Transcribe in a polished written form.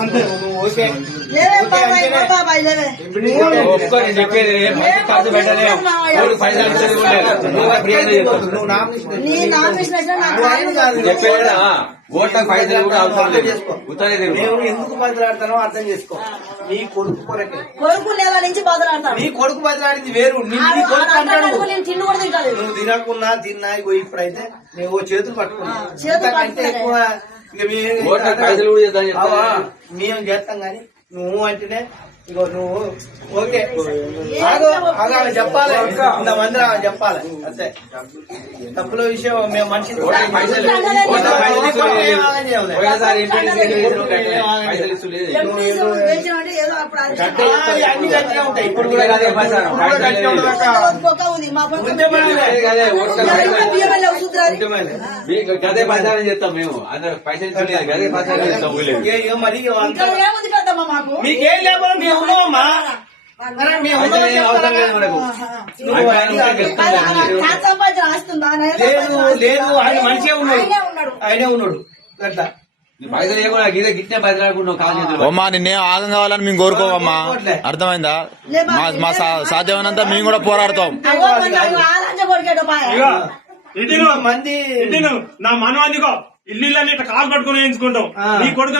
అంతే చెప్పేది ఖర్చు పెట్టలే పైసలు చెప్పేదా ఓట్లకు పైసలు కూడా అవసరం లేదు. మేము ఎందుకు బదిలాడతానో అర్థం చేసుకో. నీ కొడుకు కొరకే కొడుకు నెల నుంచి బదులాడతాను. నీ కొడుకు బదిలాడింది వేరు. నువ్వు తినకున్నా తిన్నా ఇప్పుడైతే నువ్వు చేతులు పట్టుకున్నావు ఎక్కువ పైసలు కూడా మేము చేస్తాం గాని నువ్వు అంటేనే ఇగో నువ్వు ఓకే ఆగాలి చెప్పాలి. ఇంతమంది చెప్పాలి అంతే. తప్పుల విషయం మేము మనిషి అన్ని గట్టిగా ఉంటాయి. ఇప్పుడు కూడా గదే ప్రచారం చేస్తాం మేము. అందరూ పైసలు గదే ప్రచారం చేస్తాం. మరి మీకేం లేకపోతే మేము ఉన్నామమ్మా. లేదు ఆయన మంచిగా ఉన్నాడు. ఆయనే ఉన్నాడు అట్లా పైసలు ఏమన్నా గీత గిట్టే బదిలాడుకున్నాం కాదు. అమ్మా నిన్నేం ఆగం కావాలని మేము కోరుకోవమ్మా. అర్థమైందా? మా సాధ్యమైనంత మేము కూడా పోరాడతాం. మంది నా మనవాదిగో ఇల్లు కాలు పట్టుకుని వేయించుకుంటాం. నీ కొడుకు